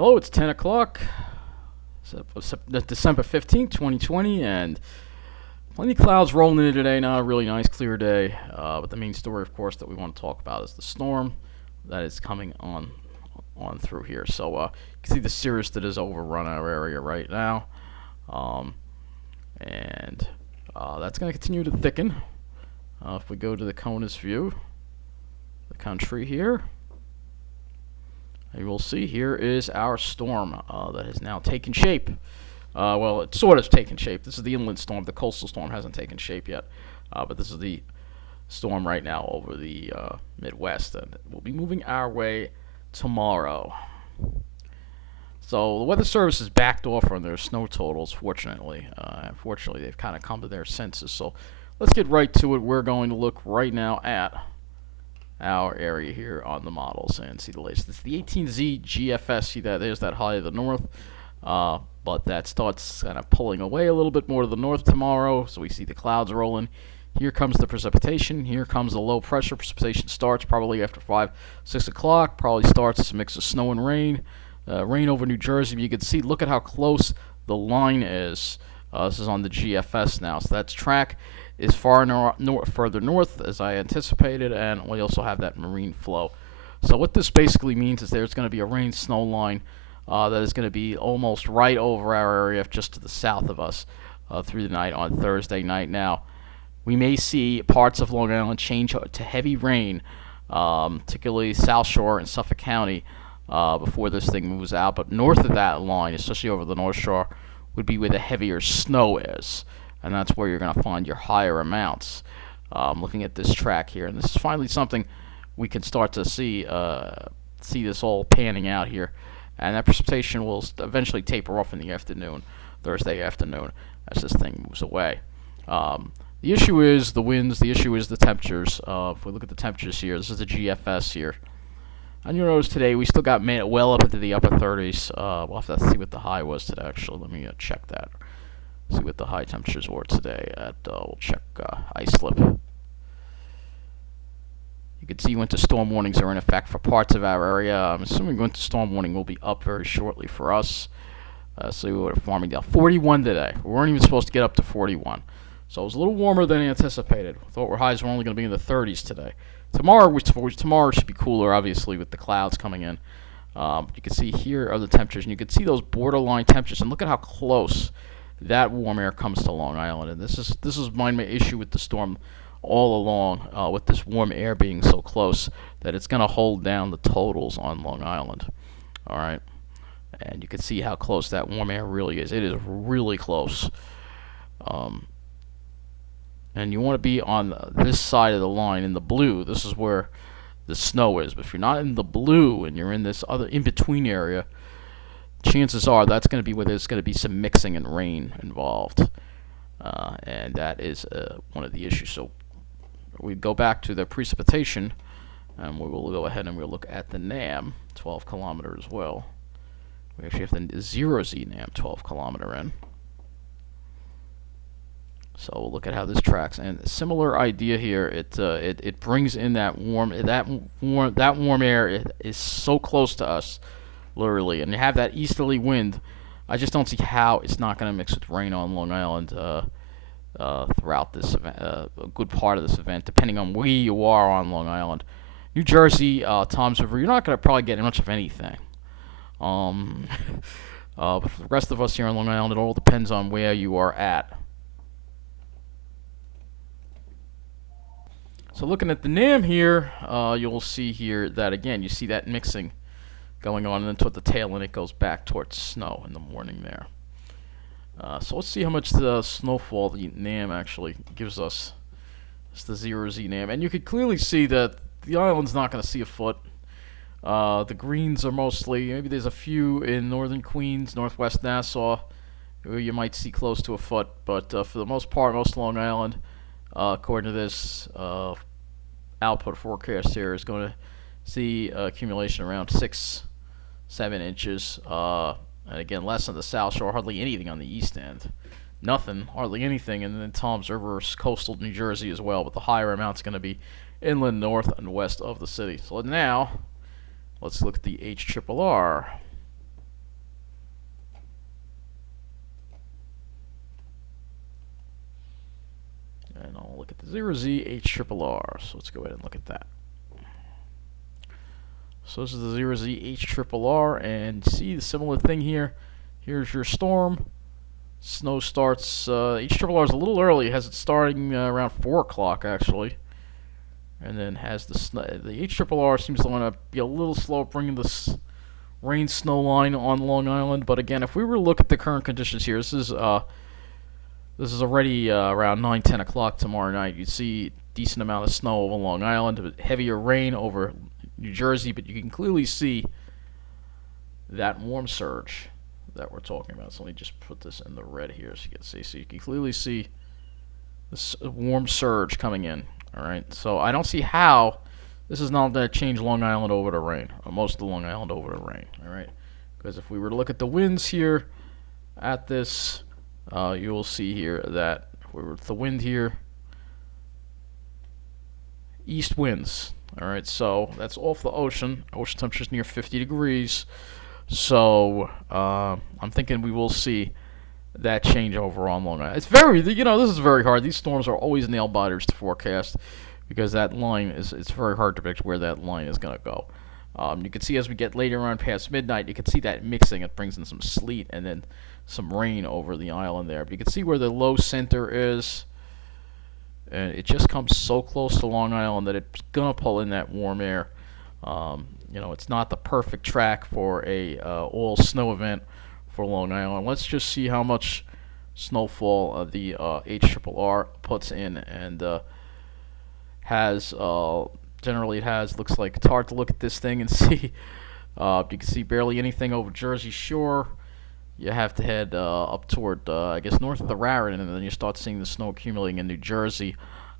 Hello, it's 10 o'clock, December 15th, 2020, and plenty of clouds rolling in today. Not a really nice, clear day, but the main story, of course, that we want to talk about is the storm that is coming on through here. So you can see the cirrus that has overrun our area right now, um, and that's going to continue to thicken. If we go to the CONUS view, the country here, you will see here is our storm that has now taken shape. Well, it's sort of taken shape. This is the inland storm. The coastal storm hasn't taken shape yet, but this is the storm right now over the Midwest, and we'll be moving our way tomorrow. So the Weather Service has backed off on their snow totals, fortunately. Unfortunately, they've kind of come to their senses. So let's get right to it. We're going to look right now at our area here on the models and see the latest. It's the 18Z GFS. See that there's that high to the north, but that starts kind of pulling away a little bit more to the north tomorrow. So we see the clouds rolling. Here comes the precipitation. Here comes the low pressure. Precipitation starts probably after 6 o'clock. Probably starts a mix of snow and rain. Rain over New Jersey. You can see, look at how close the line is. This is on the GFS now. So that's track is further north as I anticipated, and we also have that marine flow. So what this basically means is there's going to be a rain snow line that is going to be almost right over our area, just to the south of us, through the night on Thursday night. Now, we may see parts of Long Island change to heavy rain, particularly South Shore and Suffolk County, before this thing moves out. But north of that line, especially over the North Shore, would be where the heavier snow is, and that's where you're going to find your higher amounts. Looking at this track here, and this is finally something we can start to see this all panning out here, and that precipitation will eventually taper off in the afternoon, Thursday afternoon, as this thing moves away. The issue is the winds. The issue is the temperatures. If we look at the temperatures here, this is the GFS here. And you notice today we still got well up into the upper 30s. We'll have to see what the high was today, actually. Let me check that. See what the high temperatures were today. We'll check iSlip. You can see winter storm warnings are in effect for parts of our area. I'm assuming winter storm warning will be up very shortly for us. So we were farming down 41 today. We weren't even supposed to get up to 41. So it was a little warmer than anticipated. I thought our highs were only going to be in the 30s today. Tomorrow should be cooler, obviously, with the clouds coming in. You can see here are the temperatures, and you can see those borderline temperatures. And look at how close that warm air comes to Long Island. And this is my issue with the storm all along, with this warm air being so close, that it's going to hold down the totals on Long Island. All right, and you can see how close that warm air really is. It is really close. And you want to be on this side of the line in the blue. This is where the snow is. But if you're not in the blue and you're in this other in-between area, chances are that's going to be where there's going to be some mixing and rain involved. And that is one of the issues. So we go back to the precipitation, and we will go ahead and we'll look at the NAM, 12 kilometer as well. We actually have the 0Z NAM 12 kilometer in. So we'll look at how this tracks, and a similar idea here. It brings in that warm air is so close to us, literally, and you have that easterly wind. I just don't see how it's not going to mix with rain on Long Island throughout this event, a good part of this event, depending on where you are on Long Island. New Jersey, Toms River, you're not going to probably get much of anything. But for the rest of us here on Long Island, it all depends on where you are at. So looking at the NAM here, you'll see here that, again, you see that mixing going on, and then toward the tail end it goes back towards snow in the morning there. So let's see how much the snowfall the NAM actually gives us. It's the 0Z NAM, and you can clearly see that the island's not going to see a foot. The greens are mostly, maybe there's a few in northern Queens, northwest Nassau, where you might see close to a foot, but for the most part, most Long Island, according to this output forecast here, is going to see accumulation around 6-7 inches, and again less on the South Shore, hardly anything on the east end, nothing, hardly anything, and then Toms River, coastal New Jersey as well, but the higher amount's going to be inland north and west of the city. So now let's look at the HRRR. 0Z So let's go ahead and look at that. So this is the 0Z and see the similar thing here. Here's your storm. Snow starts. HRRR is a little early. It has it starting around 4 o'clock actually, and then has the HRRR seems to want to be a little slow bringing the rain snow line on Long Island. But again, if we were to look at the current conditions here, this is already around 9-10 o'clock tomorrow night. You'd see decent amount of snow over Long Island, heavier rain over New Jersey, but you can clearly see that warm surge that we're talking about. So let me just put this in the red here so you can see. So you can clearly see this warm surge coming in. All right. So I don't see how this is not going to change Long Island over to rain, or most of the Long Island over to rain. All right. Because if we were to look at the winds here at this, you will see here that if we were the wind here, east winds. All right, so that's off the ocean. Ocean temperature is near 50 degrees. So I'm thinking we will see that change over on Long Island. It's very, this is very hard. These storms are always nail biters to forecast because that line it's very hard to predict where that line is going to go. You can see as we get later on past midnight, you can see that mixing. It brings in some sleet and then some rain over the island there. But you can see where the low center is. And it just comes so close to Long Island that it's gonna pull in that warm air. It's not the perfect track for a all snow event for Long Island. Let's just see how much snowfall the HRRR puts in, and has generally it has. Looks like it's hard to look at this thing and see. You can see barely anything over Jersey Shore. You have to head up toward, I guess, north of the Raritan, and then you start seeing the snow accumulating in New Jersey.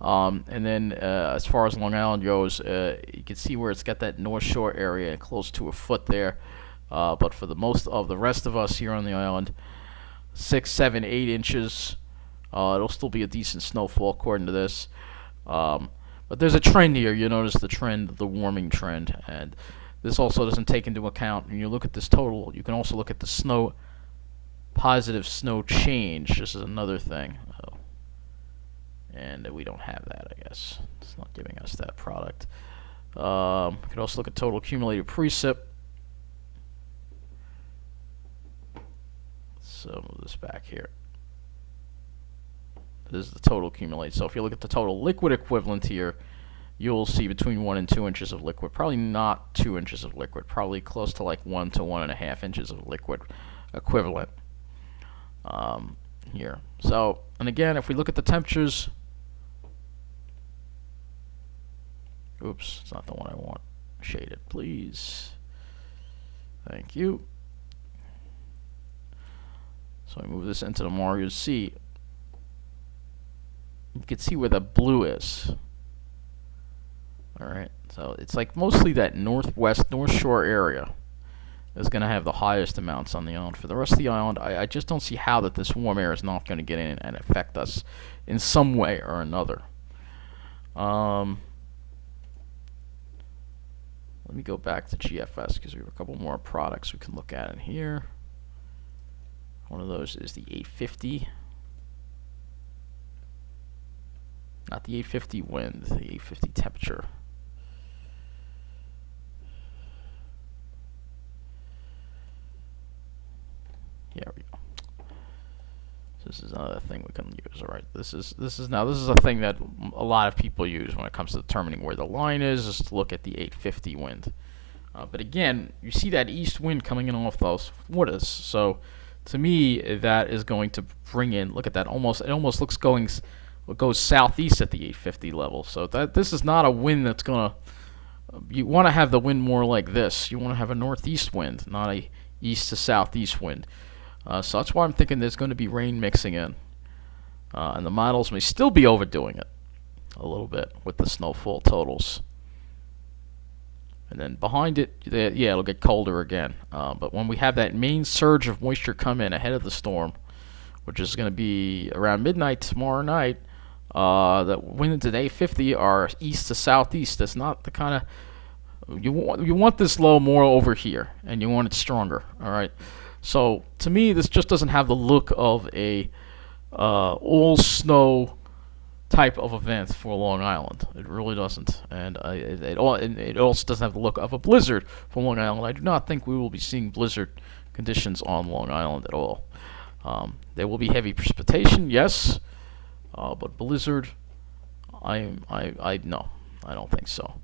And then as far as Long Island goes, you can see where it's got that North Shore area close to a foot there. But for the most of the rest of us here on the island, 6, 7, 8 inches. It'll still be a decent snowfall according to this. But there's a trend here. You notice the trend, the warming trend. And this also doesn't take into account, when you look at this total, you can also look at the positive snow change. This is another thing. And we don't have that, I guess. It's not giving us that product. We can also look at total accumulated precip. So move this back here. This is the total accumulated. So if you look at the total liquid equivalent here, you'll see between 1 and 2 inches of liquid. Probably not 2 inches of liquid. Probably close to like 1 to 1.5 inches of liquid equivalent here. So, and again, if we look at the temperatures, oops, it's not the one I want. Shade it, please. Thank you. So I move this into the Mario C. You can see where the blue is. Alright, so it's like mostly that North Shore area is going to have the highest amounts on the island. For the rest of the island, I just don't see how that this warm air is not going to get in and affect us in some way or another. Let me go back to GFS because we have a couple more products we can look at in here. One of those is the 850. Not the 850 wind, the 850 temperature. Here we go. So this is another thing we can use. All right, this is a thing that a lot of people use when it comes to determining where the line is to look at the 850 wind. But again, you see that east wind coming in off those waters. So to me, that is going to bring in. Look at that. It almost looks goes southeast at the 850 level. So this is not a wind that's gonna. You want to have the wind more like this. You want to have a northeast wind, not a east to southeast wind. So that's why I'm thinking there's going to be rain mixing in. And the models may still be overdoing it a little bit with the snowfall totals. And then behind it, yeah, it'll get colder again. But when we have that main surge of moisture come in ahead of the storm, which is going to be around midnight tomorrow night, the winds at 850 are east to southeast. That's not the kind of... You want this low more over here, and you want it stronger, all right? So to me, this just doesn't have the look of a all snow type of event for Long Island. It really doesn't, and it also doesn't have the look of a blizzard for Long Island. I do not think we will be seeing blizzard conditions on Long Island at all. There will be heavy precipitation, yes, but blizzard, I no, I don't think so.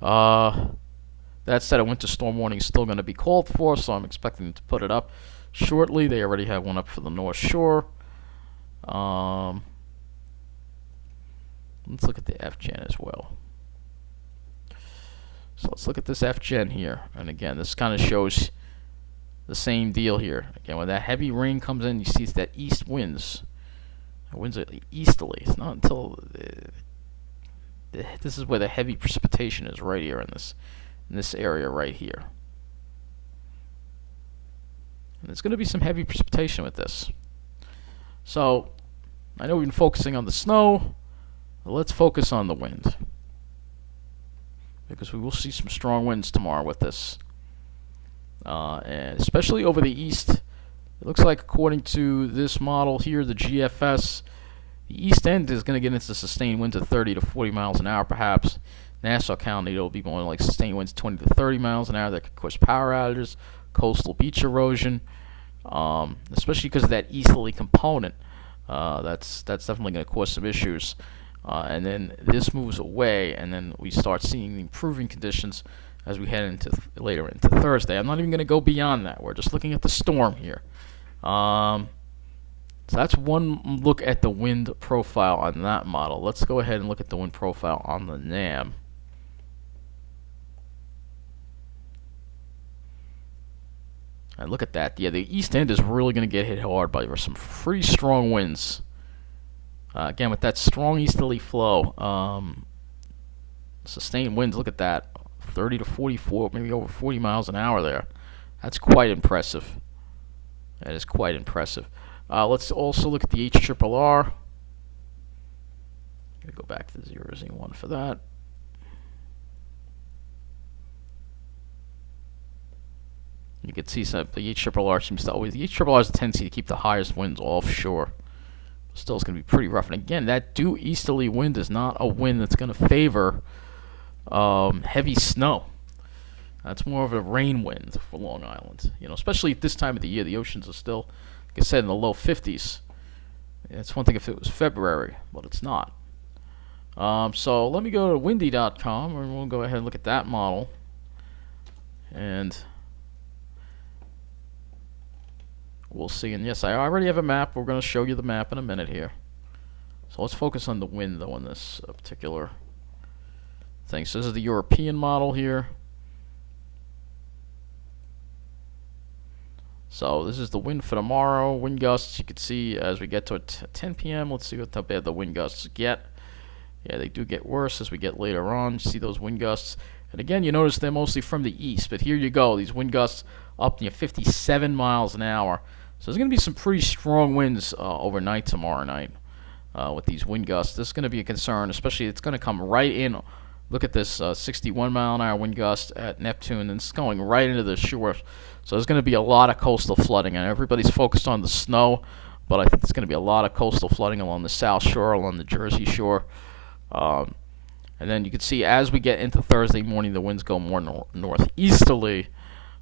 That said, a winter storm warning is still going to be called for, so I'm expecting them to put it up shortly. They already have one up for the North Shore. Let's look at the FGen as well. So let's look at this FGen here. And again, this kind of shows the same deal here. Again, when that heavy rain comes in, you see it's that east winds. It winds are easterly. It's not until this is where the heavy precipitation is, right here in this area right here. And there's going to be some heavy precipitation with this. So I know we've been focusing on the snow. Let's focus on the wind, because we will see some strong winds tomorrow with this, and especially over the east. It looks like, according to this model here, the GFS, the east end is going to get into sustained winds of 30 to 40 miles an hour, perhaps. Nassau County, it'll be more like sustained winds 20 to 30 miles an hour that could cause power outages, coastal beach erosion, especially because of that easterly component. That's definitely going to cause some issues. And then this moves away, and then we start seeing improving conditions as we head into later into Thursday. I'm not even going to go beyond that. We're just looking at the storm here. So that's one look at the wind profile on that model. Let's go ahead and look at the wind profile on the NAM. And look at that. Yeah, the east end is really going to get hit hard by some pretty strong winds. Again, with that strong easterly flow, sustained winds, look at that, 30 to 44, maybe over 40 miles an hour there. That's quite impressive. That is quite impressive. Let's also look at the HRRR. I'm going to go back to the 0Z1 for that. You can see some, the HRRR seems to always, the HRRR has a tendency to keep the highest winds offshore. Still, it's going to be pretty rough. And again, that due easterly wind is not a wind that's going to favor heavy snow. That's more of a rain wind for Long Island. You know, especially at this time of the year, the oceans are still, like I said, in the low 50s. It's one thing if it was February, but it's not. So let me go to windy.com, and we'll go ahead and look at that model. And we'll see. And yes, I already have a map. We're going to show you the map in a minute here. So let's focus on the wind, though, in this particular thing. So this is the European model here. So this is the wind for tomorrow. Wind gusts, you can see as we get to 10 p.m. Let's see how bad the wind gusts get. Yeah, they do get worse as we get later on. You see those wind gusts. And again, you notice they're mostly from the east. But here you go. These wind gusts up near 57 miles an hour. So there's going to be some pretty strong winds overnight tomorrow night with these wind gusts. This is going to be a concern, especially it's going to come right in. Look at this 61 mile an hour wind gust at Neptune, and it's going right into the shore. So there's going to be a lot of coastal flooding, and everybody's focused on the snow, but I think there's going to be a lot of coastal flooding along the South Shore, along the Jersey Shore. And then you can see as we get into Thursday morning, the winds go more northeasterly.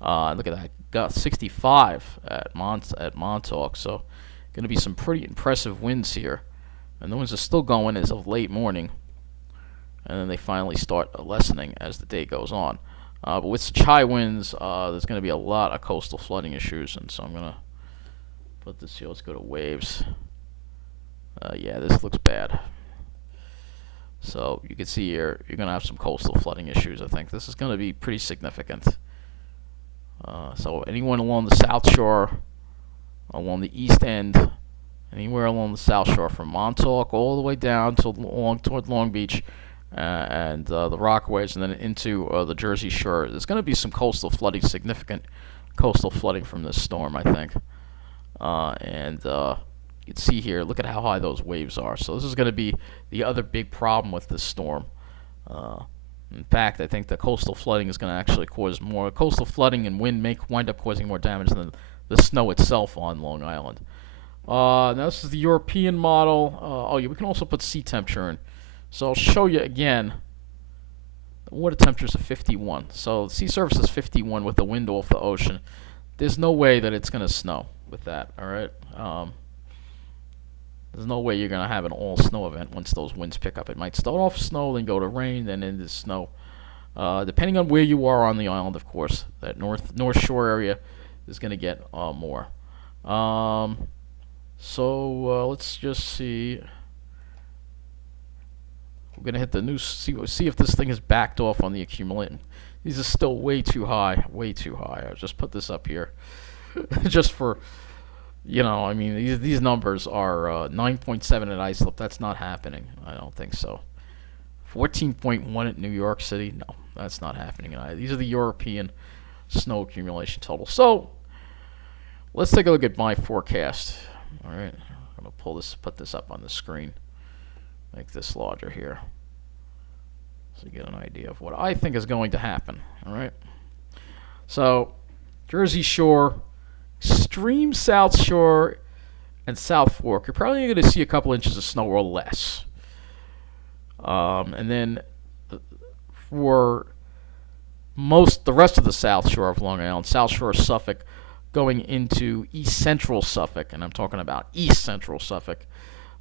Look at that, got 65 at Montauk, so going to be some pretty impressive winds here. And the winds are still going as of late morning, and then they finally start lessening as the day goes on. But with such high winds, there's going to be a lot of coastal flooding issues, and so I'm going to put this here. Let's go to waves. Yeah, this looks bad. So you can see here, you're going to have some coastal flooding issues, I think. This is going to be pretty significant. So anyone along the South Shore, along the east end, anywhere along the South Shore, from Montauk all the way down to toward Long Beach, and the Rockaways, and then into the Jersey Shore, there's going to be some coastal flooding, significant coastal flooding from this storm, I think. You can see here, look at how high those waves are. So this is going to be the other big problem with this storm. In fact, I think the coastal flooding is going to actually cause more. Coastal flooding and wind may wind up causing more damage than the snow itself on Long Island. Now this is the European model. Oh yeah, we can also put sea temperature in. So I'll show you again. The water temperature is 51. So the sea surface is 51 with the wind off the ocean. There's no way that it's going to snow with that, all right? There's no way you're going to have an all snow event once those winds pick up. It might start off snow, then go to rain, then into snow. Depending on where you are on the island, of course, that North Shore area is going to get more. Let's just see. We're going to hit the new, see if this thing is backed off on the accumulating. These are still way too high, way too high. I'll just put this up here just for, I mean, these numbers are 9.7 at Islip. That's not happening. I don't think so. 14.1 at New York City. No, that's not happening. These are the European snow accumulation totals. So let's take a look at my forecast. All right, I'm gonna put this up on the screen, make this larger here, so you get an idea of what I think is going to happen. All right. So Jersey Shore, extreme South Shore, and South Fork, you're probably going to see a couple inches of snow or less. And then for the rest of the South Shore of Long Island, South Shore of Suffolk, going into East Central Suffolk, and I'm talking about East Central Suffolk,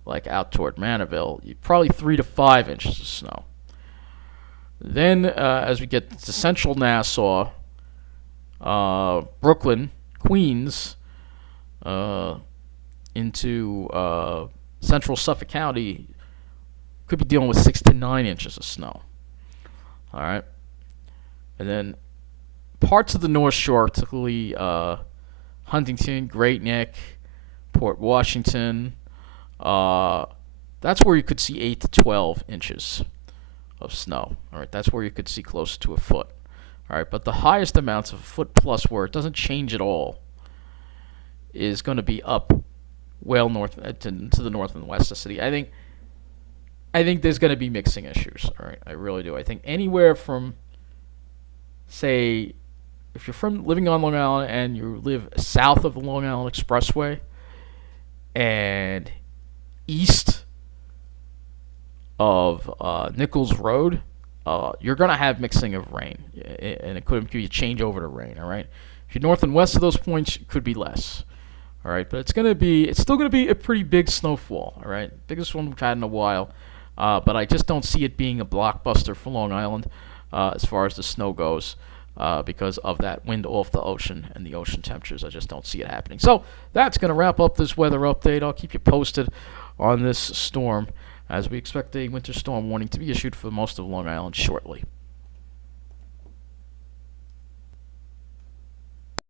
like out toward Manorville, probably 3 to 5 inches of snow. Then as we get to Central Nassau, Brooklyn, Queens, into Central Suffolk County, could be dealing with 6 to 9 inches of snow. All right, and then parts of the North Shore, particularly Huntington, Great Neck, Port Washington, that's where you could see 8 to 12 inches of snow. All right, that's where you could see close to a foot. All right, but the highest amounts of a foot plus, where it doesn't change at all, is going to be up well north to the north and west of the city. I think there's going to be mixing issues. All right, I really do. I think anywhere from, say, if you're living on Long Island and you live south of the Long Island Expressway and east of Nichols Road, you're going to have mixing of rain, and it could be a change over to rain. All right, if you're north and west of those points, it could be less. All right, but it's still going to be a pretty big snowfall. All right, biggest one we've had in a while. But I just don't see it being a blockbuster for Long Island as far as the snow goes, because of that wind off the ocean and the ocean temperatures. I just don't see it happening. So that's going to wrap up this weather update. I'll keep you posted on this storm, as we expect a winter storm warning to be issued for most of Long Island shortly.